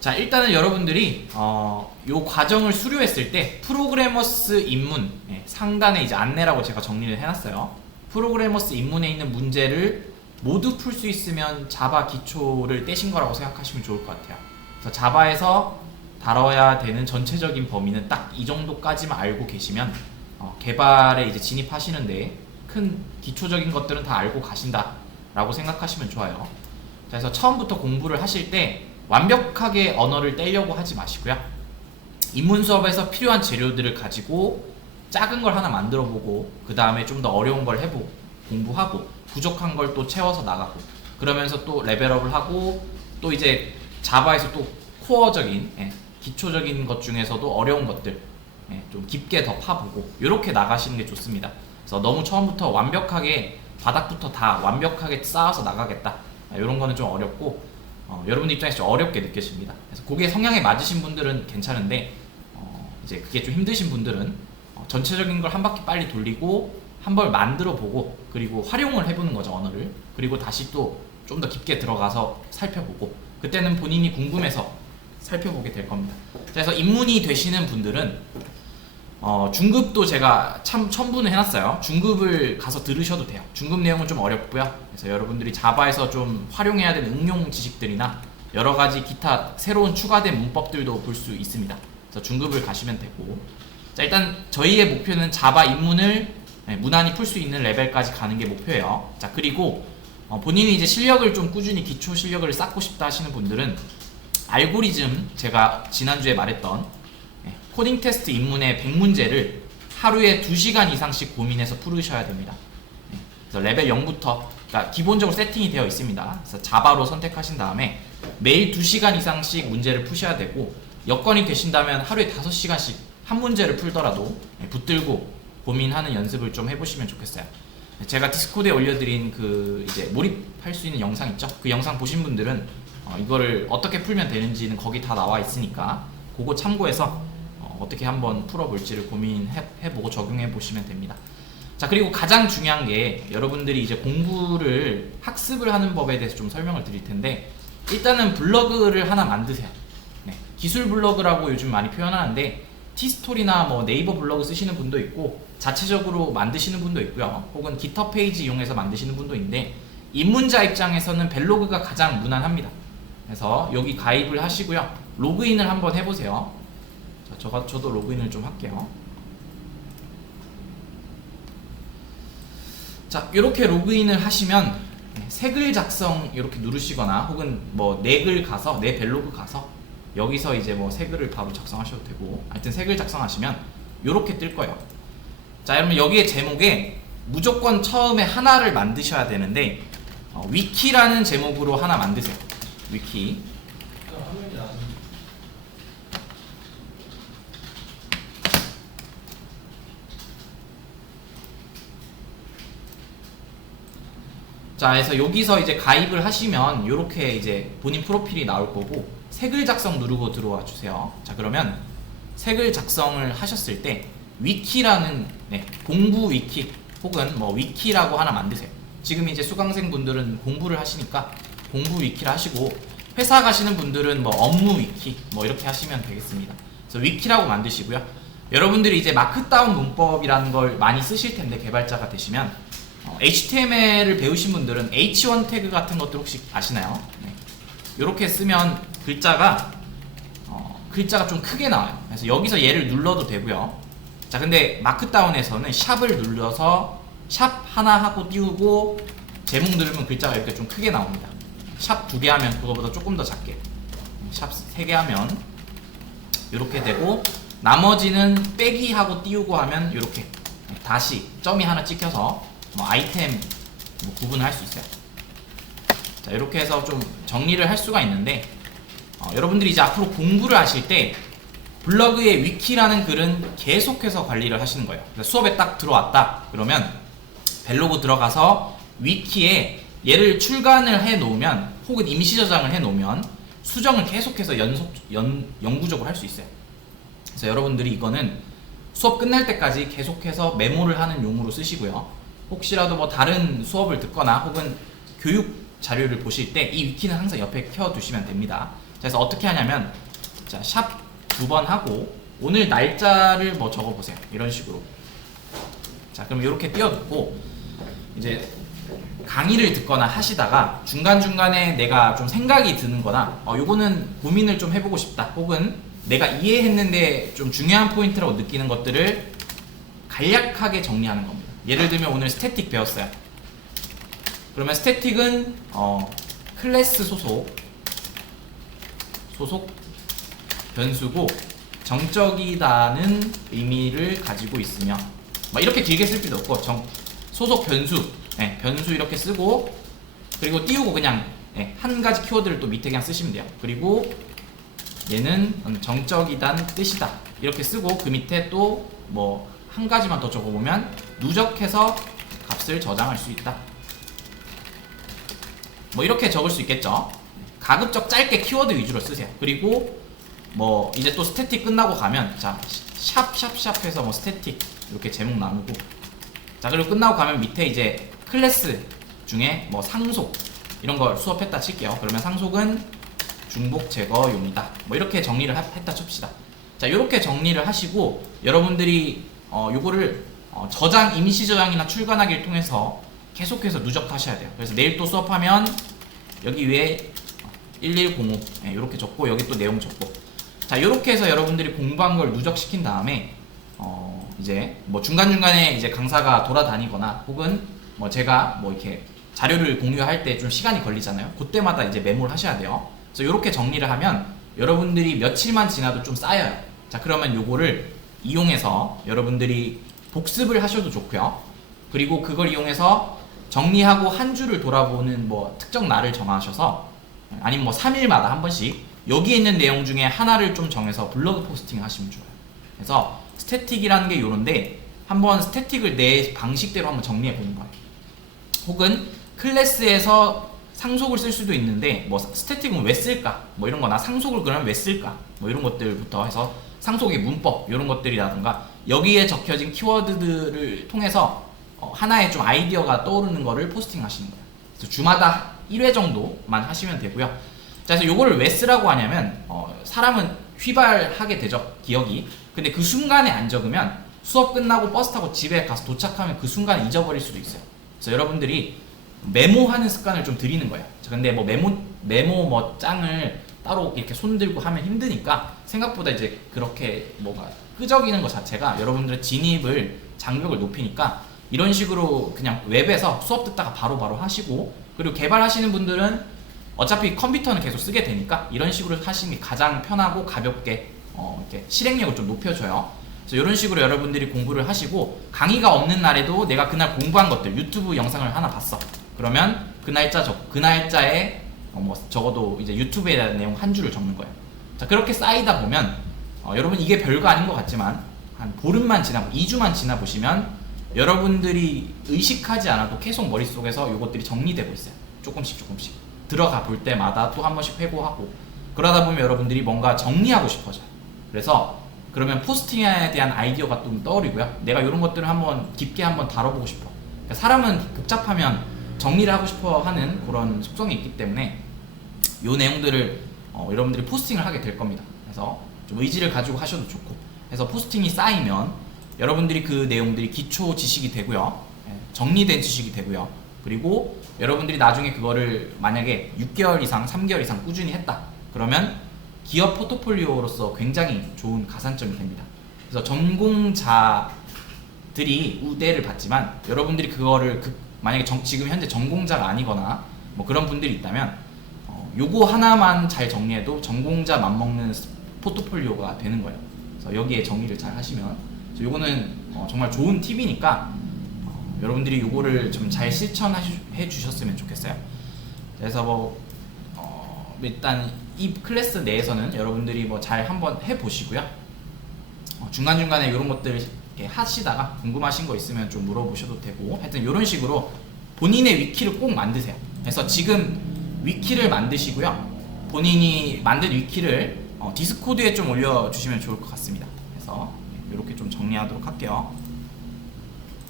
자, 일단은 여러분들이 요 과정을 수료했을 때 프로그래머스 입문 상단에 이제 안내라고 제가 정리를 해놨어요. 프로그래머스 입문에 있는 문제를 모두 풀 수 있으면 자바 기초를 떼신 거라고 생각하시면 좋을 것 같아요. 그래서 자바에서 다뤄야 되는 전체적인 범위는 딱 이 정도까지만 알고 계시면 개발에 이제 진입하시는데 큰 기초적인 것들은 다 알고 가신다라고 생각하시면 좋아요. 그래서 처음부터 공부를 하실 때 완벽하게 언어를 떼려고 하지 마시고요. 입문 수업에서 필요한 재료들을 가지고 작은 걸 하나 만들어 보고 그 다음에 좀 더 어려운 걸 해보고 공부하고 부족한 걸 또 채워서 나가고 그러면서 또 레벨업을 하고 또 이제 자바에서 또 코어적인 기초적인 것 중에서도 어려운 것들 좀 깊게 더 파보고 이렇게 나가시는 게 좋습니다. 그래서 너무 처음부터 완벽하게 바닥부터 다 완벽하게 쌓아서 나가겠다 이런 거는 좀 어렵고 여러분 입장에서 좀 어렵게 느껴집니다. 그래서 그게 성향에 맞으신 분들은 괜찮은데 이제 그게 좀 힘드신 분들은 전체적인 걸 한 바퀴 빨리 돌리고 한번 만들어 보고 그리고 활용을 해보는 거죠, 언어를. 그리고 다시 또 좀 더 깊게 들어가서 살펴보고 그때는 본인이 궁금해서 살펴보게 될 겁니다. 그래서 입문이 되시는 분들은 중급도 제가 참 첨부는 해놨어요. 중급을 가서 들으셔도 돼요. 중급 내용은 좀 어렵고요. 그래서 여러분들이 자바에서 좀 활용해야 되는 응용 지식들이나 여러 가지 기타 새로운 추가된 문법들도 볼 수 있습니다. 그래서 중급을 가시면 되고, 자, 일단 저희의 목표는 자바 입문을 무난히 풀 수 있는 레벨까지 가는 게 목표예요. 자, 그리고 본인이 이제 실력을 좀 꾸준히 기초 실력을 쌓고 싶다 하시는 분들은 알고리즘, 제가 지난주에 말했던 코딩 테스트 입문의 100문제를 하루에 2시간 이상씩 고민해서 풀으셔야 됩니다. 그래서 레벨 0부터, 그러니까 기본적으로 세팅이 되어 있습니다. 그래서 자바로 선택하신 다음에 매일 2시간 이상씩 문제를 푸셔야 되고, 여건이 되신다면 하루에 5시간씩 한 문제를 풀더라도 붙들고 고민하는 연습을 좀 해보시면 좋겠어요. 제가 디스코드에 올려드린 그 이제 몰입할 수 있는 영상 있죠? 그 영상 보신 분들은 이거를 어떻게 풀면 되는지는 거기 다 나와 있으니까 그거 참고해서 어떻게 한번 풀어볼지를 고민해보고 적용해보시면 됩니다. 자, 그리고 가장 중요한 게 여러분들이 이제 공부를 학습을 하는 법에 대해서 좀 설명을 드릴 텐데, 일단은 블로그를 하나 만드세요. 기술 블로그라고 요즘 많이 표현하는데 티스토리나 뭐 네이버 블로그 쓰시는 분도 있고 자체적으로 만드시는 분도 있고요. 혹은 깃허브 페이지 이용해서 만드시는 분도 있는데, 입문자 입장에서는 벨로그가 가장 무난합니다. 그래서 여기 가입을 하시고요. 로그인을 한번 해보세요. 자, 저도 로그인을 좀 할게요. 자, 이렇게 로그인을 하시면 새 글 작성 이렇게 누르시거나 혹은 뭐 내 글 가서 내 벨로그 가서 여기서 이제 뭐 새 글을 바로 작성하셔도 되고, 하여튼 새 글 작성하시면 이렇게 뜰 거예요. 자, 여러분 여기에 제목에 무조건 처음에 하나를 만드셔야 되는데 위키라는 제목으로 하나 만드세요. 위키. 자, 그래서 여기서 이제 가입을 하시면 이렇게 이제 본인 프로필이 나올 거고 새 글 작성 누르고 들어와 주세요. 자, 그러면 새 글 작성을 하셨을 때 위키라는 공부 위키 혹은 뭐 위키라고 하나 만드세요. 지금 이제 수강생 분들은 공부를 하시니까 공부 위키를 하시고, 회사 가시는 분들은 뭐 업무 위키 뭐 이렇게 하시면 되겠습니다. 그래서 위키라고 만드시고요. 여러분들이 이제 마크다운 문법이라는 걸 많이 쓰실 텐데, 개발자가 되시면 HTML을 배우신 분들은 H1 태그 같은 것들 혹시 아시나요? 이렇게 쓰면 글자가 좀 크게 나와요. 그래서 여기서 얘를 눌러도 되고요. 자, 근데 마크다운에서는 샵을 눌러서 샵 하나 하고 띄우고 제목 누르면 글자가 이렇게 좀 크게 나옵니다. 샵 2개 하면 그거보다 조금 더 작게, 샵 3개 하면 이렇게 되고, 나머지는 빼기 하고 띄우고 하면 이렇게 다시 점이 하나 찍혀서 뭐 아이템 뭐 구분할 수 있어요. 자, 이렇게 해서 좀 정리를 할 수가 있는데, 여러분들이 이제 앞으로 공부를 하실 때 블로그에 위키라는 글은 계속해서 관리를 하시는 거예요. 수업에 딱 들어왔다 그러면 벨로그 들어가서 위키에 얘를 출간을 해 놓으면 혹은 임시 저장을 해 놓으면 수정을 계속해서 영구적으로 할 수 있어요. 그래서 여러분들이 이거는 수업 끝날 때까지 계속해서 메모를 하는 용으로 쓰시고요. 혹시라도 뭐 다른 수업을 듣거나 혹은 교육 자료를 보실 때 이 위키는 항상 옆에 켜두시면 됩니다. 그래서 어떻게 하냐면 자, 샵 2번 하고 오늘 날짜를 뭐 적어보세요. 이런 식으로. 자, 그럼 이렇게 띄워두고 이제 강의를 듣거나 하시다가 중간중간에 내가 좀 생각이 드는 거나 요거는 고민을 좀 해보고 싶다, 혹은 내가 이해했는데 좀 중요한 포인트라고 느끼는 것들을 간략하게 정리하는 겁니다. 예를 들면 오늘 스태틱 배웠어요. 그러면 스태틱은 클래스 소속 변수고 정적이다는 의미를 가지고 있으며 막 이렇게 길게 쓸 필요 없고 소속 변수 변수 이렇게 쓰고 그리고 띄우고 그냥 한 가지 키워드를 또 밑에 그냥 쓰시면 돼요. 그리고 얘는 정적이다는 뜻이다 이렇게 쓰고 그 밑에 또 뭐 한 가지만 더 적어보면 누적해서 값을 저장할 수 있다. 뭐 이렇게 적을 수 있겠죠. 가급적 짧게 키워드 위주로 쓰세요. 그리고 뭐 이제 또 스태틱 끝나고 가면 자 샵 해서 뭐 스태틱 이렇게 제목 나누고 자 그리고 끝나고 가면 밑에 이제 클래스 중에 뭐 상속 이런 걸 수업했다 칠게요. 그러면 상속은 중복 제거용이다. 뭐 이렇게 정리를 했다 칩시다. 자 이렇게 정리를 하시고 여러분들이 요거를 저장 임시 저장이나 출간하기를 통해서 계속해서 누적하셔야 돼요. 그래서 내일 또 수업하면 여기 위에 1105 이렇게 적고 여기 또 내용 적고 자 이렇게 해서 여러분들이 공부한 걸 누적시킨 다음에 이제 뭐 중간중간에 이제 강사가 돌아다니거나 혹은 뭐 제가 뭐 이렇게 자료를 공유할 때 좀 시간이 걸리잖아요. 그때마다 이제 메모를 하셔야 돼요. 그래서 이렇게 정리를 하면 여러분들이 며칠만 지나도 좀 쌓여요. 자 그러면 요거를 이용해서 여러분들이 복습을 하셔도 좋고요. 그리고 그걸 이용해서 정리하고 한 주를 돌아보는 뭐 특정 날을 정하셔서 아니면 뭐 3일마다 한 번씩 여기 있는 내용 중에 하나를 좀 정해서 블로그 포스팅 하시면 좋아요. 그래서 스태틱이라는 게 요런데 한번 스태틱을 내 방식대로 한번 정리해 보는 거예요. 혹은 클래스에서 상속을 쓸 수도 있는데 뭐 스태틱은 왜 쓸까? 뭐 이런 거나 상속을 그러면 왜 쓸까? 뭐 이런 것들부터 해서 상속의 문법 이런 것들이라든가 여기에 적혀진 키워드들을 통해서 하나의 좀 아이디어가 떠오르는 거를 포스팅 하시는 거예요. 그래서 주마다 1회 정도만 하시면 되고요. 자, 그래서 요거를 왜 쓰라고 하냐면 사람은 휘발하게 되죠, 기억이. 근데 그 순간에 안 적으면 수업 끝나고 버스 타고 집에 가서 도착하면 그 순간에 잊어버릴 수도 있어요. 그래서 여러분들이 메모하는 습관을 좀 들이는 거예요. 근데 뭐 메모 뭐 짱을 따로 이렇게 손 들고 하면 힘드니까 생각보다 이제 그렇게 뭐가 끄적이는 것 자체가 여러분들의 진입을 장벽을 높이니까 이런 식으로 그냥 웹에서 수업 듣다가 바로바로 하시고 그리고 개발하시는 분들은 어차피 컴퓨터는 계속 쓰게 되니까 이런 식으로 하시는 게 가장 편하고 가볍게 이렇게 실행력을 좀 높여줘요. 그래서 이런 식으로 여러분들이 공부를 하시고 강의가 없는 날에도 내가 그날 공부한 것들 유튜브 영상을 하나 봤어. 그러면 그 날짜에 뭐 적어도 이제 유튜브에 대한 내용 한 줄을 적는 거예요. 자 그렇게 쌓이다 보면 여러분 이게 별거 아닌 것 같지만 한 보름만 지나고 2주만 지나 보시면 여러분들이 의식하지 않아도 계속 머릿속에서 이것들이 정리되고 있어요. 조금씩 들어가 볼 때마다 또 한 번씩 회고하고 그러다 보면 여러분들이 뭔가 정리하고 싶어져요. 그래서 그러면 포스팅에 대한 아이디어가 좀 떠오르고요. 내가 이런 것들을 한번 깊게 한번 다뤄보고 싶어. 그러니까 사람은 복잡하면 정리를 하고 싶어 하는 그런 속성이 있기 때문에 이 내용들을 여러분들이 포스팅을 하게 될 겁니다. 그래서 좀 의지를 가지고 하셔도 좋고 해서 포스팅이 쌓이면 여러분들이 그 내용들이 기초 지식이 되고요. 정리된 지식이 되고요. 그리고 여러분들이 나중에 그거를 만약에 6개월 이상, 3개월 이상 꾸준히 했다. 그러면 기업 포트폴리오로서 굉장히 좋은 가산점이 됩니다. 그래서 전공자들이 우대를 받지만 여러분들이 그거를 만약에 지금 현재 전공자가 아니거나 뭐 그런 분들이 있다면 요거 하나만 잘 정리해도 전공자 맘먹는 포트폴리오가 되는 거예요. 그래서 여기에 정리를 잘 하시면 요거는 정말 좋은 팁이니까 여러분들이 요거를 좀 잘 실천해 주셨으면 좋겠어요. 그래서 뭐 일단 이 클래스 내에서는 여러분들이 뭐 잘 한번 해보시고요. 중간중간에 이런 것들 이렇게 하시다가 궁금하신 거 있으면 좀 물어보셔도 되고 하여튼 이런 식으로 본인의 위키를 꼭 만드세요. 그래서 지금 위키를 만드시고요. 본인이 만든 위키를 디스코드에 좀 올려주시면 좋을 것 같습니다. 그래서 이렇게 좀 정리하도록 할게요.